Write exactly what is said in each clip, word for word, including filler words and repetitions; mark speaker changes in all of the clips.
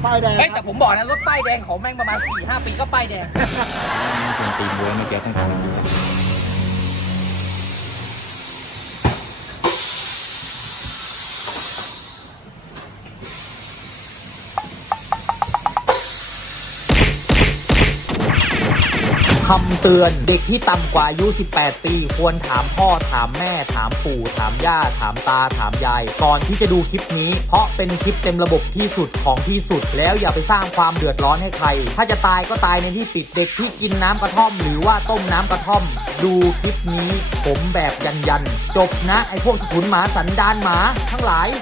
Speaker 1: ป้ายแดง
Speaker 2: เฮ้ยแต่ผมบอกนะรถป้ายแดงของแม่งประมาณ สี่ห้า ปีก็ป้ายแดง
Speaker 3: เป็นตีนเว้ยเมื่อกี้ต้องทำให้ดู
Speaker 4: คำเตือนเด็กที่ต่ำกว่าอายุ สิบแปด ปี ควรถามพ่อถามแม่ถามปู่ถามย่าถามตาถามยายก่อนที่จะดูคลิปนี้เพราะเป็นคลิปเต็มระบบที่สุดของที่สุดแล้วอย่าไปสร้างความเดือดร้อนให้ใครถ้าจะตายก็ตายในที่ปิดเด็กที่กินน้ำกระท่อมหรือว่าต้มน้ำกระท่อมดูคลิปนี้ผมแบบยันยันจบนะไอพวกสกุลหมาสันดานหมาทั้งหลาย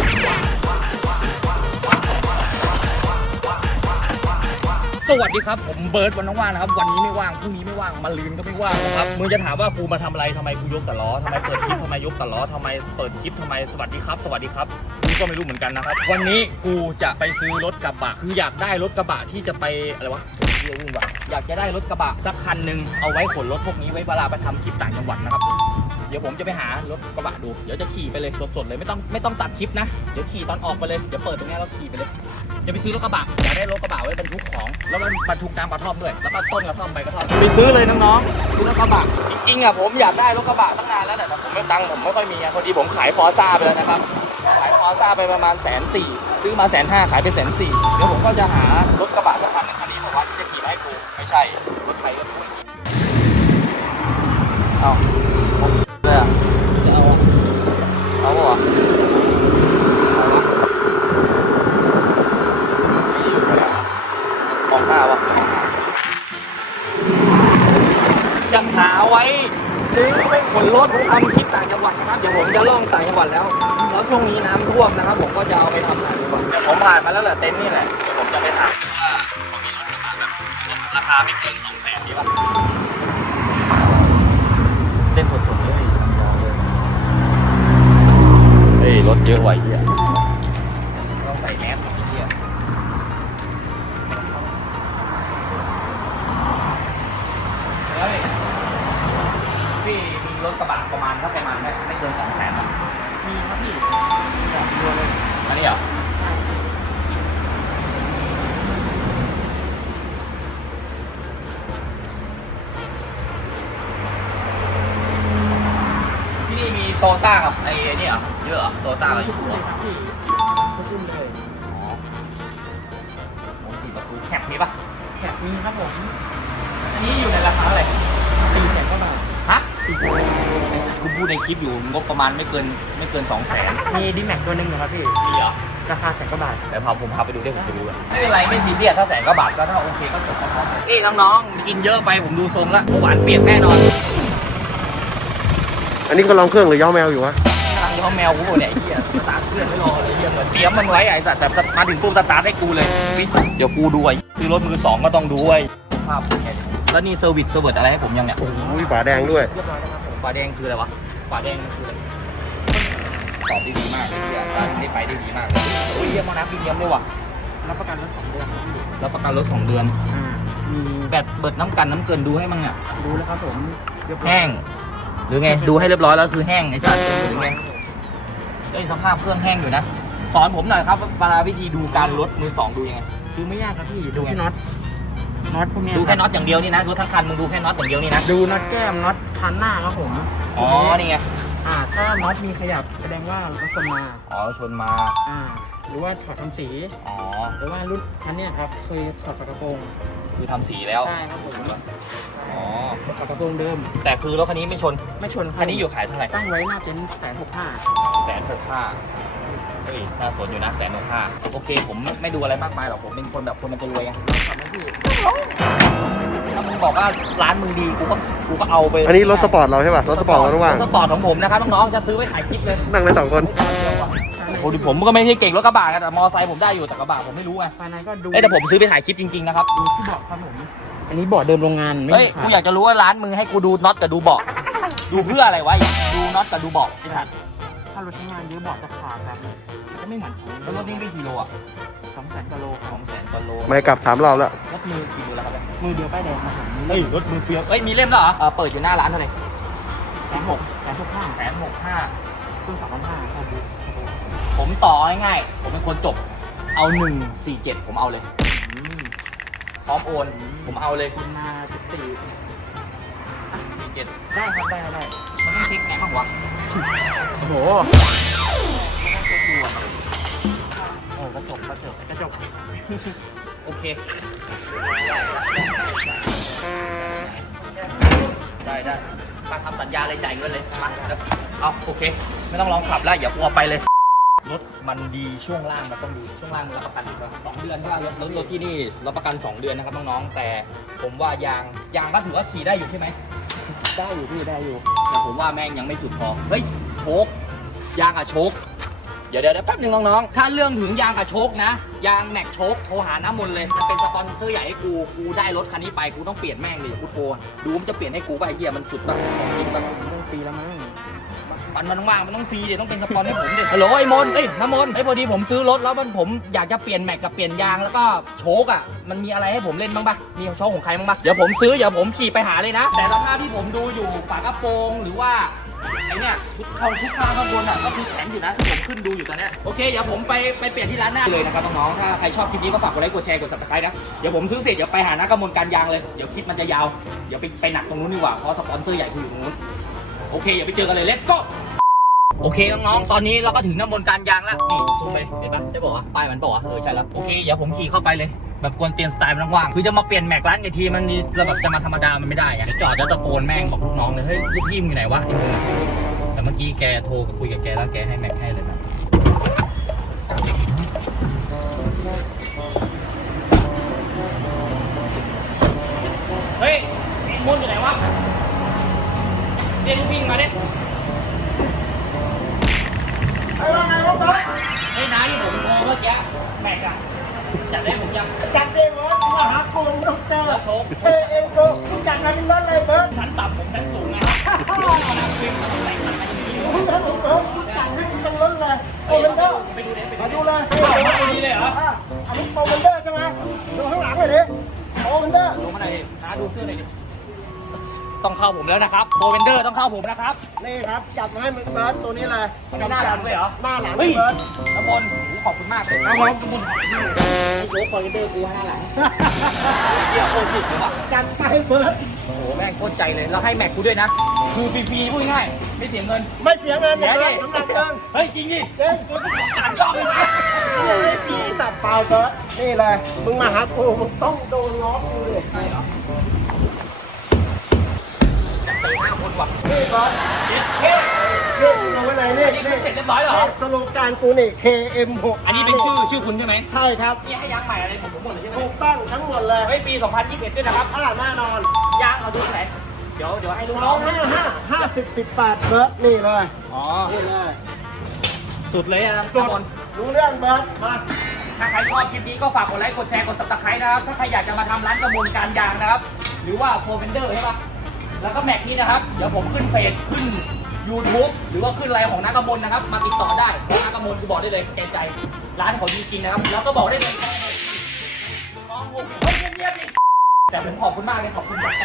Speaker 2: สวัสดีครับผมเบิร์ดวันว่างนะครับวันนี้ไม่ว่างพรุ่งนี้ไม่ว่างมะรืนก็ไม่ว่างนะครับมึงจะถามว่ากูมาทำอะไรทำไมกูยกแต่ล้อทำไมเปิดคลิปทำไมยกแต่ล้อทำไมเปิดคลิปทำไมสวัสดีครับสวัสดีครับกูก็ไม่รู้เหมือนกันนะครับวันนี้กูจะไปซื้อรถกระบะคืออยากได้รถกระบะที่จะไปอะไรวะเรียกว่าอยากจะได้รถกระบะสักคันหนึ่งเอาไว้ขนรถพวกนี้ไว้เวลาไปทำคลิปต่างจังหวัดนะครับเดี๋ยวผมจะไปหารถกระบะดูเดี๋ยวจะขี่ไปเลยสดๆเลยไม่ต้องไม่ต้องตัดคลิปนะเดี๋ยวขี่ตอนออกไปเลยเดี๋ยวเปิดตรงนี้แล้วขี่ไปเลยจะไปซื้อรถกระบะอยากได้รถกระบะไว้บรรทุกของแล้วมันบรรทุกน้ำกระท่อมด้วยแล้วก็ต้นกระท่อมใบกระท่อมไปซื้อเลยน้องๆซื้อรถกระบะจริงๆอ่ะผมอยากได้รถกระบะตั้งนานแล้วแหละแต่ผมไม่ตังค์ผมไม่ค่อยมีพอดีผมขายฟอร์ซ่าไปแล้วนะครับขายฟอร์ซ่าไปประมาณแสนสี่ซื้อมาแสนห้าขายไปแสนสี่เดี๋ยวผมก็จะหารถกระบะสักคันหนึ่งคันนี้ผมว่าที่จะขี่มาให้กูไม่ใช่รถไทยรถตู้เอาเลยอ่ะจะเอาเอาเหรอหน้าวะจะหาไว้ซื้อไปขนรถทำคลิปต่างจังหวัดนะครับเดี๋ยวผมจะล่องต่างจังหวัดแล้วแล้วช่วงนี้น้ำท่วมนะครับผมก็จะเอาไปทำต่างจังหวัดเดี๋ยวผมผ่านมาแล้วแหละเต็นท์นี่แหละเดี๋ยวผมจะไปถามว่าเขามีรถประมาณแบบราคาไม่เกินสองแสนดีป่ะเล่นสดๆเลยเฮ้ยรถเยอะไว้เหี้ยต้องใส่แมสเหี้ยเฮ้ยพี่มีรถกระบะประมาณครับประมาณไม่ไม่เกินสองแสนมีครับพี่อยากดูเลยอันนี้เหรอที่นี่มีโตต้ากับไอ้นี่เหรอเยอะเหรอโตต้าอะไรอยู่อ่ะพี่ก็ขึ้นเลยอ๋อผมสี่ประตูแคปมีปะแคปมีครับผมอันนี้อยู่ในราคาอะไรสี่แสนก็บาทฮะสี่แสนไอ้สัตว์กูพูดในคลิปอยู่งบประมาณไม่เกินไม่เกินสองแสน
Speaker 5: มีดีแม็กตัวหนึ่งนะครับพี่
Speaker 2: มีเหรอ
Speaker 5: ราคาแสนกว่าบาท
Speaker 2: แต่พาผมพาไปดูได้ผมไปดูไม่เป็นไรไม่ซีเรียสถ้าแสนกว่าบาทก็ถ้าโอเคก็จบก็พอเอ้น้องๆกินเยอะไปผมดูทรงละหวานเปลี่ยนแน่นอน
Speaker 1: อันนี้ก็ลองเครื่องหรือย่อแมวอยู่วะ
Speaker 2: ทางย้อมแมวกูเนี่ยไอ้เหี้ยสตาร์ทเครื่องไม่รอเลยเหี้ยเหมือนเตรียมมันไว้ไอ้สัตว์แต่มาถึงปุ๊บสตาร์ทให้กูเลยเดี๋ยวกูดูไอ้ซื้อรถมือสองก็ต้องดูไอ้ภาพเป็นไงแล้วนี่เซอร์วิสเซอร์เวิร์ดอะไรให้ผมยังเนี่ยโอ้โห
Speaker 1: ฝาแดงด้วย
Speaker 2: ฝาแดงคืออะไรวะฝาแดงคืออะไรตอบได้ดีมากเลยเนี่ยได้ไปได้ดีมากเลยโอ้ยเยี่ยมมากนะพี่เยี่ยมด้วยว่ะ
Speaker 5: รับประกันรถสองเดือน
Speaker 2: รับประกันรถสองเดือน
Speaker 5: มี
Speaker 2: แบตเบิดน้ำกันน้ำเกินดูให้มั่งอ่ะ
Speaker 5: ดูแล้วครับผม
Speaker 2: แห้งหรือไงดูให้เรียบร้อยแล้วคือแห้งไอ้สัตว์หรือไงเอ้ยสภาพเครื่องแห้งอยู่นะสอนผมหน่อยครับเวลาวิธีดูการรถมือสองดูยังไง
Speaker 5: ดูไม่ยากครับพี่ดูแค่น็อตน็อตพวกนี้
Speaker 2: ดูแค่น็อตอย่างเดียวนี่นะรถทั้งคันมึงดูแค่น็อตอย่างเดียวนี่นะ
Speaker 5: ดูน็อตแก้มน็อตคันหน้าครับผม
Speaker 2: อ๋อนี่ไง
Speaker 5: อ่าถ้าน็อตมีขยับแสดงว่ารถชนมา
Speaker 2: อ๋อชนมา
Speaker 5: อ่าหรือว่าถอดทำสี
Speaker 2: อ๋อ
Speaker 5: หรือว่ารุ่นคันนี้ครับเคยถอดฝากระโปรง
Speaker 2: คือทำสีแล้ว
Speaker 5: ใช่ครับผม
Speaker 2: อ๋อ
Speaker 5: ฝากระโปรงเดิม
Speaker 2: แต่คือรถคันนี้ไม่ชน
Speaker 5: ไม่ชน
Speaker 2: คันนี้อยู่ขายเท่าไหร่
Speaker 5: ตั้งไว้หน้าเป็นแสนหกห้า
Speaker 2: แสนหกห้าเฮ้ยน่าสนอยู่นะแสนหกห้าโอเคผมไม่ดูอะไรมากมายหรอกผมเป็นคนแบบคนมันจะรวยไงถ้ามึงบอกว่าร้านมึงดีกูก็กูก็เอาไป
Speaker 1: อันนี้รถสปอร์ตเราใช่ป่ะรถสปอร์ตเราต้องว่าง
Speaker 2: รถสปอร์ตของผมนะครับน้องๆจะซื้อไว้ขายคลิปเลย
Speaker 1: นั่งได้สองคน
Speaker 2: โอ้ดิผมก็ไม่ใช่เก่งรถกระบะแต่มอไซค์ผมได้อยู่แต่กระบะผมไม่รู้ไง
Speaker 5: ภายในก็ดู
Speaker 2: แต่ผมซื้อไปถ่ายคลิปจริงๆนะครับ
Speaker 5: ดูที่เบาะครับผมอันนี้เบาะเดิมโรงงาน
Speaker 2: เฮ้ยกูอยากจะรู้ว่าร้านมึงให้กูดูน็อตกับดูเบาะดูเพื่ออะไรวะดูน็อตกับดูเบาะไม่ทัน
Speaker 5: ถ้ารถใช้งานเยอะเบาะจะขาดแบบจะไม่เหมือนผม
Speaker 2: แล้วรถนี่วิ่งกี่โลอ่ะ
Speaker 5: สองแสนกิโล
Speaker 2: สองแสนกิโล
Speaker 1: ไม่กลับสามรอบแล้ว
Speaker 2: รถมือกี่โลแล้วครับ
Speaker 5: มือเดียวป้ายแดงมาผม
Speaker 2: เฮ้ยรถมือเปรียวเอ้ยมีเล่มแล้วเหรอเออเปิดอยู่หน้าร้านเท่าไหร่
Speaker 5: สิบหกแสนหกห้า
Speaker 2: แสนหกห้า
Speaker 5: เครื่องสองพันห้าครับดู
Speaker 2: ผมต่อง่ายๆผมเป็นคนจบเอาหนึ่งสี่เจ็ดผมเอาเลยพร้อมโอนผมเอาเลย
Speaker 5: คุณมาสิบสี่
Speaker 2: สี่เจ็ด
Speaker 5: ได้ครับได้ได้
Speaker 2: มันต้องเช็คไงบ้างวะ
Speaker 5: โอ้โหโอ้กระจกกระจกกระจก
Speaker 2: โอเคได้ได้มาทำสัญญาเลยจ่ายเงินเลยมาแล้วเอาโอเคไม่ต้องลองขับแล้วอย่าปัวไปเลยรถมันดีช่วงล่างมันต้องดีช่วงล่างมันรับประกันอยู่สองเดือนใช่ป่ะรถรถรถที่นี่รับประกันสองเดือนนะครับน้องๆแต่ผมว่ายางยางก็ถือว่าขี่ได้อยู่ใช่ไหม
Speaker 5: ได้อยู่พี่ได้อยู่
Speaker 2: แต่ผมว่าแม่งยังไม่สุดพอเฮ้ยโชคยางกับโชคเดี๋ยวเดี๋ยวแป๊บนึงน้องๆถ้าเรื่องถึงยางกับโชคนะยางแม็กโชคโทรหาน้ำมนต์เลยมันเป็นสปอนเซอร์ใหญ่ให้กูกูได้รถคันนี้ไปกูต้องเปลี่ยนแม่งเลยกูโทรดูมันจะเปลี่ยนให้กูป่ะไอ้เหี้ยมันสุดป่ะของจริงป่ะ
Speaker 5: ต้องฟรีแล้วมั้ง
Speaker 2: มันมันว่างมันต้องฟรีเดี๋ยวต้องเป็นสปอนให้ผมเดี๋ยวฮัลโหลไอ้มนเอ้ยน้ำมนไอ้พอดีผมซื้อรถแล้วมันผมอยากจะเปลี่ยนแม็กกับเปลี่ยนยางแล้วก็โชคอ่ะมันมีอะไรให้ผมเล่นบ้างปะมีโชคของใครบ้างปะเดี๋ยวผมซื้อเดี๋ยวผมขี่ไปหาเลยนะ แต่สภาพที่ผมดูอยู่ฝากระโปรงหรือว่าไอ้เนี่ยชุดทองชุดข้างข้างบนอ่ะก็คือแข็งอยู่นะที่ผมขึ้นดูอยู่ตอนเนี้ยโอเคเดี๋ยวผมไปไปเปลี่ยนที่ร้านหน้าเลยนะครับน้องๆถ้าใครชอบคลิปนี้ก็ฝากกดไลค์กดแชร์กด ซับสไครบ์ นะเดี๋ยวผมซื้อเสร็จเดี๋ยวไปหานักกำมลการยางเลยเดี๋ยวคลิปมันจะยาวเดี๋ยวไปไปหนักตรงนู้นดีกว่าเพราะสปอนเซอร์ใหญ่กูอยู่ตรงนู้นโอเคอย่าไปเจอกันเลย let's go โอเคน้องๆ ตอนนี้เราก็ถึงน้ำมนต์การยางแล้วนี่ซูมไปเห็นปะใช่บอกว่าป้ายมันบอกว่าเออใช่แล้วโอเคเดี๋ยวผมขี่เข้าไปเลยแบบควรเปลี่ยนสไตล์มันว่างคือจะมาเปลี่ยนแม็กร้านไอทีมันนี่เราแบบจะมาธรรมดามันไม่ได้อะเดี๋ยวจอดจะตะโกนแม่งบอกลูกน้องเลยเฮ้ยลูกพี่มึงอยู่ไหนวะไอ้มึงอะแต่เมื่อกี้แกโทรคุยกับแกแล้วแกให้แม็กให้เลยนะเฮ้ยไอ้มนต์อยู่ไหนวะเรียกลูกพี่มาดิเฮ้ยนายที่ผมโทรเมื่อกี้แม็กอะจัดได้ผมยัง
Speaker 6: จัดเองวะมาหากูต้องเจอ
Speaker 2: โชค
Speaker 6: เอเอ็มกูรู้จักกันเป็นรถอะไรเบิร์ด
Speaker 2: ชั้นต่ำผมชั้นสูงไงนะวิ่งมาตรงไหนขันมาอย่างนี้อยู่
Speaker 6: มึงฉันผมเบิร์ดรู้จักให้มันเป็นรถเลยโปรเวนเดอร์
Speaker 2: ไปดูเด็ไป
Speaker 6: มา
Speaker 2: ดู
Speaker 6: ดูเลย
Speaker 2: ดีเลยเหรอ
Speaker 6: อ่ะอันนี้โปรเวนเดอร์ใช่ไหมดูข้างหลังเลยดิโปรเวนเดอร์
Speaker 2: ลงมาหน่อยดิหาดูเสื้อหน่อยดิต้องเข้าผมแล้วนะครับโปรเวนเดอร์ต้องเข้าผมนะครับ
Speaker 6: นี่ครับจับมาให้มึงเบิร์ดตัวนี้เลย
Speaker 2: หน้าหลังเลยเหรอ
Speaker 6: หน้าหลัง
Speaker 2: เฮ้ย
Speaker 6: เบิร์ด
Speaker 2: น้ำมนต์ขอบคุณมากเลย
Speaker 6: ครับผม
Speaker 2: น้ำมนต์โอ้โหโปรเวนเดอร์กูห้าหลังเฮียโคตรสุดเลยว่ะ
Speaker 6: จัดไปเบิร์ด
Speaker 2: โอ้โหแม่งโคตรใจเลยแล้วให้แม็กกูด้วยนะคือฟรีๆพูดง่ายไม่เสียเงิน
Speaker 6: ไม่เสียเงิน
Speaker 2: เดี๋
Speaker 6: นะ
Speaker 2: ยว
Speaker 6: เบิ
Speaker 2: ดิ
Speaker 6: ร์ดสำหรับเดิน
Speaker 2: เฮ้ยจริงดิ
Speaker 6: เจ๊ง
Speaker 2: อ่านรอบเลยนะเลยฟรีสับ
Speaker 6: เปล่าเบิร์ดนี่เลยมึงมาหากูมึงต้องโดนล้อกูเลย
Speaker 2: ใช่เหรอตีหน้าคนว่ะ
Speaker 6: นี่เบิร์ด
Speaker 2: เฮ้ย
Speaker 6: นี่ลงไว้ไหนนี่
Speaker 2: อันนี้
Speaker 6: นี่
Speaker 2: คือเสร็จเรียบร้อยเหรอ
Speaker 6: สโลแกนกูนี่ เค เอ็ม หก
Speaker 2: อันนี้เป็นชื่อชื่อคุณใช่ไหม
Speaker 6: ใช่ครับ
Speaker 2: นี่ให้ยางใหม่อะไรผมผมหมดเลยใช่ไหม
Speaker 6: ถูกต้องทั้งหมดเลย
Speaker 2: เฮ้ยปี สองพันยี่สิบเอ็ด ด้วยนะครับ
Speaker 6: อ่าแน่นอน
Speaker 2: ยางเอาดูไหนเดี๋ยวเดี๋ยวให้ลูก
Speaker 6: ส
Speaker 2: น้
Speaker 6: อ
Speaker 2: อง ง
Speaker 6: ห้าห้าห้าสิบสิบแปดเบิร์ดนี่เลย
Speaker 2: อ๋อ
Speaker 6: นี่เลย
Speaker 2: สุดเลยนะ
Speaker 6: สุ
Speaker 2: ทุ
Speaker 6: ด
Speaker 2: กคน
Speaker 6: รู้เรื่องเบิร์ดมา
Speaker 2: ถ้าใครชอบคลิปนี้ก็ฝากกดไลค์กดแชร์กด ซับสไครบ์ นะครับถ้าใครอยากจะมาทำร้านกระมวลการยางนะครับหรือว่าโฟร์เวนเดอร์ใช่ปะแล้วก็แม็กนี้นะครับเดี๋ยวผมขึ้นเพจขึ้น ยูทูบ หรือว่าขึ้นไลน์ของนักกำมลนะครับมาติดต่อได้นักกำมลกูบอกได้เลยแกใจร้านเขาจริงๆนะครับแล้วก็บอกได้เลยน้องผมเฮ้ยเงียบๆดิแต่ผมขอบคุณมากเลยขอบคุณมาก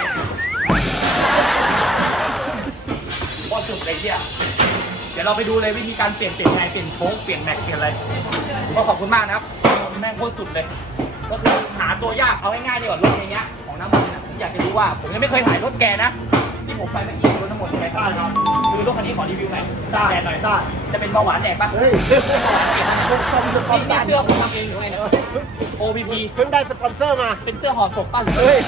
Speaker 2: ว่าสุดเลยเนี่ยเดี๋ยวเราไปดูเลยวิธีการเปลี่ยนเปลี่ยนไงเปลี่ยนโค้งเปลี่ยนแม็กเปลี่ยนอะไรก็ขอบคุณมากนะครับแม่งโคตรสุดเลยก็คือหาตัวยากเอาง่ายๆดีกว่ารถอย่างเงี้ยของน้ำมันนะผมอยากจะรู้ว่าผมยังไม่เคยถ่ายรถแกนะที่ผมไปเมื่อกี้รถน้ำมันใช่ไหม
Speaker 6: ใช่ครับ
Speaker 2: คือรถคันนี้ขอรีวิวหน่อย
Speaker 6: ได้
Speaker 2: แดดหน่อย
Speaker 6: ได้
Speaker 2: จะเป็นเบาหวานแดกปะ
Speaker 6: เฮ้ย
Speaker 2: นี่นี่เสื้อผมทำเองหรือไงเนี่ย โอ พี พี
Speaker 6: เพิ่งได้สปอนเซอร์มา
Speaker 2: เป็นเสื้อห่อศพป่ะหรือ
Speaker 6: เฮ้ย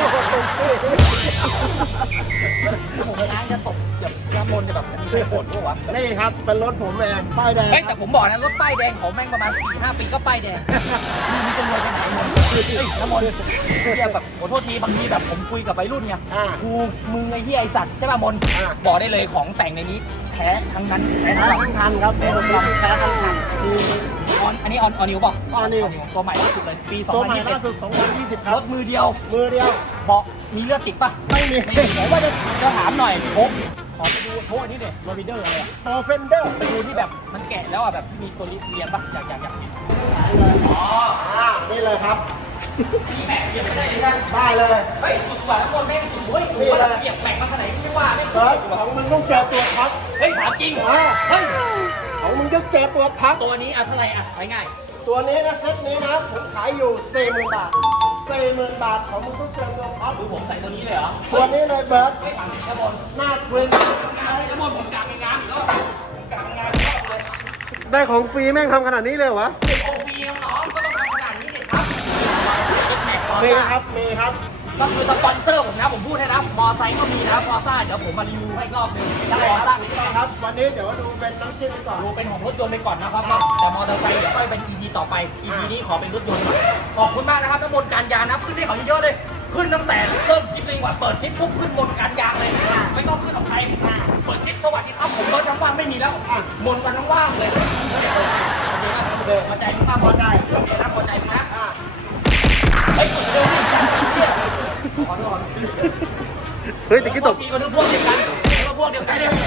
Speaker 2: ผมร้านจะตกแบบน้ำมนต์จะแบบเคยบ่นพวกวะ
Speaker 6: นี่ครับเป็นรถผมเองป้ายแดง
Speaker 2: เฮ้ยแต่ผมบอกนะรถป้ายแดงของแม่งประมาณสี่ห้าปีก็ป้ายแดงมีจำนวนเป็นไหนมนเฮ้ยน้ำมนต์เฮียแบบขอโทษทีบางทีแบบผมคุยกับวัยรุ่นเนี่ย
Speaker 6: อ่า
Speaker 2: กูมึงไอ้เฮียไอสัตว์ใช่ป่ะมน
Speaker 6: อ่า
Speaker 2: บอกได้เลยของแต่งในนี้แท้ทั้งนั้นแท้
Speaker 6: แท้
Speaker 2: ทั้งนั้น
Speaker 6: ทั้งคันครับเป็นรถแท้ทั้งคัน
Speaker 2: ออนอันนี้ออนออนนิวป่ะ
Speaker 6: ออนนิว
Speaker 2: ตัวใหม่ล่าสุดเลยปี
Speaker 6: ตัวใหม่
Speaker 2: สองพันยี่สิบ
Speaker 6: ล่าสุดสองพันยี่สิบค
Speaker 2: ร
Speaker 6: รับ
Speaker 2: ถมือเดียว
Speaker 6: มือเดียว
Speaker 2: เบาะมีเลือดติดป่ะ
Speaker 6: ไม่มี
Speaker 2: ไม่มีผมว่าจะจะถามหน่อยโค้กขอไปดูโค้กอันนี้เนี่ยโรบิเดอร์อะไรอะ
Speaker 6: โปรเฟนเดอร์
Speaker 2: ไปดูที่แบบมันแกะแล้วอ่ะแบบที่มีตัวลิเลียนป่ะอยากอยากอยากเห็น
Speaker 6: เลย
Speaker 2: อ๋อ
Speaker 6: อ่านี่เลยครับ
Speaker 2: อันนี้แม็กเก็บไม่ได้เลยนะ
Speaker 6: ได้เลย
Speaker 2: เฮ้ยสุดกว่าทั้งหมดแม่งสุดเฮ้ยกูว่าเก็บแม็กมาขนาดไหนไม่ว่าแม่ง
Speaker 6: เบิร์ดของมึงต้องเจอตัวท็อป
Speaker 2: เฮ้ยถามจริง
Speaker 6: อ่า
Speaker 2: เฮ้ย
Speaker 6: ของมึงต้องเจอตัวท็อป
Speaker 2: ตัวนี้อ่ะเท่าไหร่อ่ะง่าย
Speaker 6: ตัวนี้นะเซ็ตนี้นะผมขายอยู่สี่หมื่นบาทสี่หมื่นบาทของมึงต้องเจอตัวท็อป
Speaker 2: คือผมใส่ตัวนี้เลยเหรอ
Speaker 6: ตัวนี้เลยเบิร์ด
Speaker 2: ไม่ถามน้ำมนต์
Speaker 6: หน้าเกรน
Speaker 2: งานน้ำมนต์ผมกลางในงานอีกแล้วผมกลางในงานอีกรอบเลย
Speaker 1: ได้ของฟรีแม่งทำขนาดนี้เลยเหรอวะ
Speaker 2: เด็กโอฟีน้องๆก็ต้องทำขนาดนี้เด็กครับเอ็กแม็ก
Speaker 6: มีครับมีครับ
Speaker 2: ก็คือสปอนเซอร์ผมนะผมพูดให้นะมอไซค์ก็มีนะมอซ่าเดี๋ยวผมมารีวิวให้อีกรอบหนึงถ้ามอซ่าไม่ใช่
Speaker 6: ครับ วันนี้เดี๋ยวดูเป็นน้ำจิ้มไปก่อน
Speaker 2: ดูเป็นของรถยนต์ไปก่อนนะครับแต่มอเตอร์ไซค์เดี๋ยวค่อยเป็น อี พี ต่อไป อี พี นี้ขอเป็นรถยนต์ก่อนขอบคุณมากนะครับน้ำมนต์การยางนะขึ้นได้เขาเยอะเลยขึ้นตั้งแต่เริ่มคลิปเลยดีกว่าเปิดคลิปปุ๊บขึ้นมนต์การยางเลยไม่ต้องขึ้นกับใครเปิดคลิปสวัสดีครับผมรถว่างๆไม่มีแล้วมนต์วันว่างๆเลยโอเคครับพอใจมึงมากพอใจโอเคนะพอใจมึงนะเฮ้ยกดเร็วดิสั่งเนี่ยขอโทษ
Speaker 1: เฮ้ยตะกี้ตก
Speaker 2: ปีก็นึกพวกเดียวกันนึกว่าพวกเดียวกันเนี่ย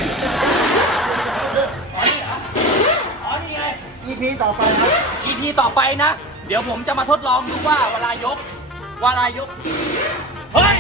Speaker 2: อ๋อนี่เหรออ๋อนี่ไง
Speaker 6: อี พี ต่อไปครับ
Speaker 2: อี พี ต่อไปนะ เดี๋ยวผมจะมาทดลองดูว่าเวลายกเวลายก เฮ้ย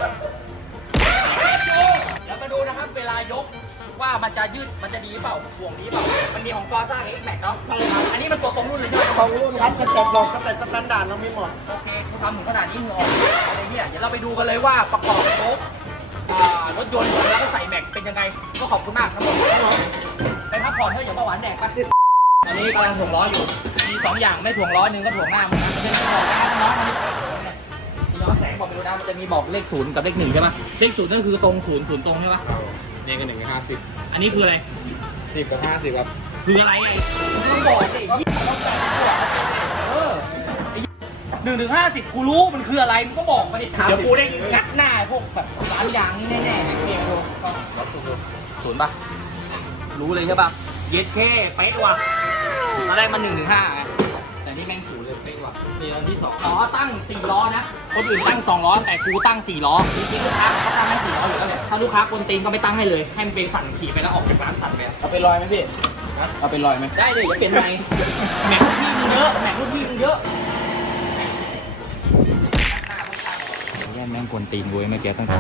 Speaker 2: เดี๋ยวมาดูนะครับ เวลายกว่ามันจะยืด มันจะดีเปล่าห่วงดีเปล่า มันมีของฟอร์ซ่ากับเอ็กแม็กเนาะ
Speaker 6: ใช่ครับ
Speaker 2: อันนี้มันตัวตรงรุ่นเลยใช่ไหม
Speaker 6: ของรุ่นครับสเต็ปบอกสเต็ปสแตนดาร์ดเรามีหมด
Speaker 2: โอเคกูทำถึงขนาดนี้มือออกอะไรเนี่ยเดี๋ยวเราไปดูกันเลยว่าประกอบโต๊ะอ่ารถยนต์แล้วก็ใส่แม็กเป็นยังไง ก็ขอบคุณมากครับผมไปพักผ่อนเถอะอย่ามาหวานแดกไปตอนนี้กำลังถ่วงล้ออยู่ มีสองอย่างไม่ถ่วงล้อหนึ่งก็ถ่วงหน้ามันนะเป็นถ่วงหน้าน้องมันมีย้อนแสงบอกไปดูนะมันจะมีบอกเลขศูนย์กับเลขหนึ่งใช่ไหมเลขศูนย์ก็คือตรงศูนย์ศูนย์ตรงใช่ไหม
Speaker 3: เนี่ยก็หนึ่งกับห้าสิบ
Speaker 2: อันนี้คืออะไร
Speaker 3: สิบกับห้าสิบครับ
Speaker 2: คืออะไรไอ้ต้องบอกสิยี่ต้องแปดเออหนึ่งถึงห้าสิบกูรู้มันคืออะไรมึงก็บอกมาดิเดี๋ยวกูได้งัดหน้าพวกแบบร้านยางนี่แน่ๆไอ้เคมาดูก็วัดศูนย์ศูนย์ป่ะรู้เลยใช่ป่ะเย็ดเคเป๊ะว่ะตอนแรกมันหนึ่งถึงห้าแต่นี่แม่งศูนย์เลยเป๊ะว่ะนี่อันที่สองล้อตั้งสี่ล้อนะคนอื่นตั้งสองล้อแต่กูตั้งสี่ล้อจริงๆลูกค้าเขาตั้งให้สี่ล้ออยู่แล้วแหละถ้าลูกค้ากวนตีนก็ไม่ตั้งให้เลยให้มันเป็นสั่นขี่ไปแล้วออกจากร้านสั่นไปเอาไปลอยไหมพี่เอาไปลอยไหมได้เลยอย่าเปลี่ยนใหม่แม็กรุ่นพี่มึงเยอะแม็กรุ่นพี่มึงเยอะ
Speaker 3: แย่แม่งกวนตีนเว้ยเมื่อกี้ตั้งแต่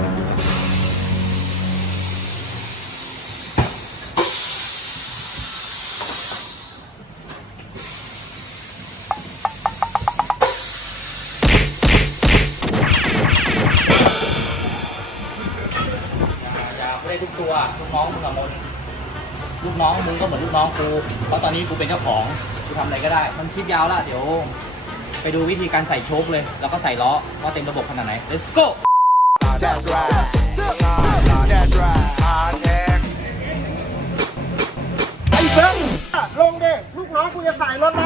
Speaker 2: อย่าไม่ได้ทุกตัวลูกน้องมึงอะมนลูกน้องมึงก็เหมือนลูกน้องกูเพราะตอนนี้กูเป็นเจ้าของกูทำอะไรก็ได้มันคลิปยาวละเดี๋ยวไปดูวิธีการใส่โชคเลยแล้วก็ใส่ล้อว่าเต็มระบบขนาดไหน let's go
Speaker 7: That's right. That's right.
Speaker 6: ไอ้เบิ้งลงดิลูกน้องกูจะใส่รถแล้ว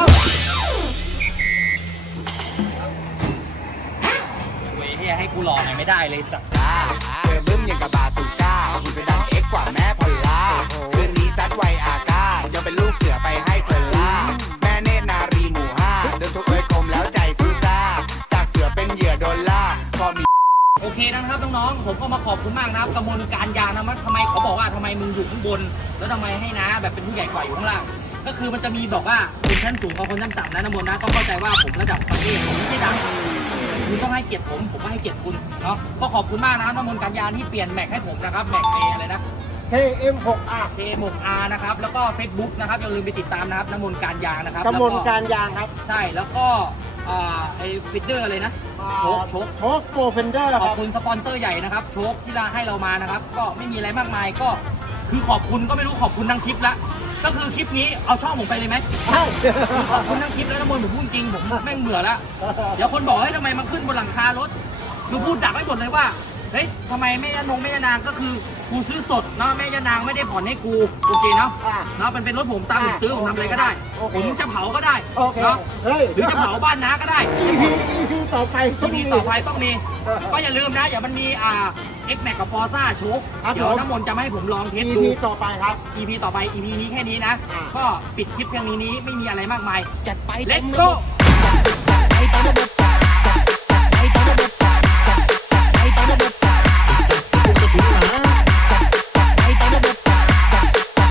Speaker 2: เว้ยที่ให้กูรอหน่อยไม่ได้เลยจัด
Speaker 7: เธอบึ้มอย่างกับบาซูก้าหุ่นเป็นดังเอ็กซ์กว่าแม่พอลล่าคืนนี้ซัดไวอาก้ายังเป็นลูกเสือไปให้เธอล่าแม่เนตรนารีหมู่ห้าเดินทุกเอ้ยคมแล้วใจซูซ่าจากเสือเป็นเหยื่อโดนล่าพอมี
Speaker 2: โอเคนะครับน้องๆผมก็มาขอบคุณมากนะครับกระมวลการยางนะมันทำไมเขาบอกว่าทำไมมึงอยู่ข้างบน แล้วทำไมให้นะแบบเป็นผู้ใหญ่กว่าอยู่ข้างล่างก็คือมันจะมีบอกว่าคนชั้นสูงกับคนชั้นต่ำนะน้ำมนต์นะก็เข้าใจว่าผมระดับประเทศผมไม่ใช่ดังคุณต้องให้เกียรติผมผมก็ให้เกียรติคุณเนาะก็ขอบคุณมากนะครับน้ำมนต์การยางที่เปลี่ยนแม็กให้ผมนะครับแม็กเออะไรนะ
Speaker 6: เค เอ็ม หก อาร์
Speaker 2: เทหมกอาร์นะครับแล้วก็ Facebook นะครับอย่าลืมไปติดตามนะครับน้ำมนต์การยางนะครับ
Speaker 6: กำมล
Speaker 2: แล้ว
Speaker 6: การยางครับ
Speaker 2: ใช่แล้วก็อ่าไอ้ฟิตเดอร์อะไรนะโชคโชค
Speaker 6: โชคโปรเฟนเดอร์
Speaker 2: ข
Speaker 6: ค
Speaker 2: อบ
Speaker 6: รับ
Speaker 2: คุณสปอนเซอร์ใหญ่นะครับโชคที่ให้เรามานะครับก็ไม่มีอะไรมากมายก็คือขอบคุณก็ไม่รู้ขอบคุณทั้งคลิปละก็คือคลิปนี้เอาช่องผมไปเลยไหม
Speaker 6: ใช่
Speaker 2: ขอบคุณทั้งคลิปแล้วนะมนผมพูดจริงผมแม่งเบื่อแล้วเดี๋ยวคนบอกให้ทำไมมาขึ้นบนหลังคารถคือพูดดักไว้หมดเลยว่าเฮ้ยทำไมแม่ยานงแม่ยานางก็คือกูซื้อสดเนาะแม่ยานางไม่ได้ผ่อนให้กูโอเคเนาะ
Speaker 6: อ่ะ
Speaker 2: เนาะมันเป็นรถผมตามผมซื้อผมทำอะไรก็ได้
Speaker 6: โอเค
Speaker 2: ผมจะเผาก็ได้
Speaker 6: โอเค
Speaker 2: เนาะ
Speaker 6: เฮ้ย
Speaker 2: หรือจะเผาบ้านน้าก็ได้
Speaker 6: อี พี อี พี ต่อไป
Speaker 2: ทีนี้ต่อไปต้องมีก็อย่าลืมนะอย่ามันมีอ่า X Max กับ Forza โชค
Speaker 6: ครับ
Speaker 2: เดี๋ยว
Speaker 6: ผม
Speaker 2: น้ำมนต์จะไม่ให้ผมลองเทส
Speaker 6: อี
Speaker 2: ดู
Speaker 6: พี ต่อไปครับ
Speaker 2: อี พี ต่อไป อี พี นี้แค่นี้นะ
Speaker 6: อ่า
Speaker 2: ก็ปิดคลิปเพียงนี้นี้ไม่มีอะไรมากมาย
Speaker 7: จัดไป
Speaker 2: Let's go
Speaker 7: จัดไปตามระบบ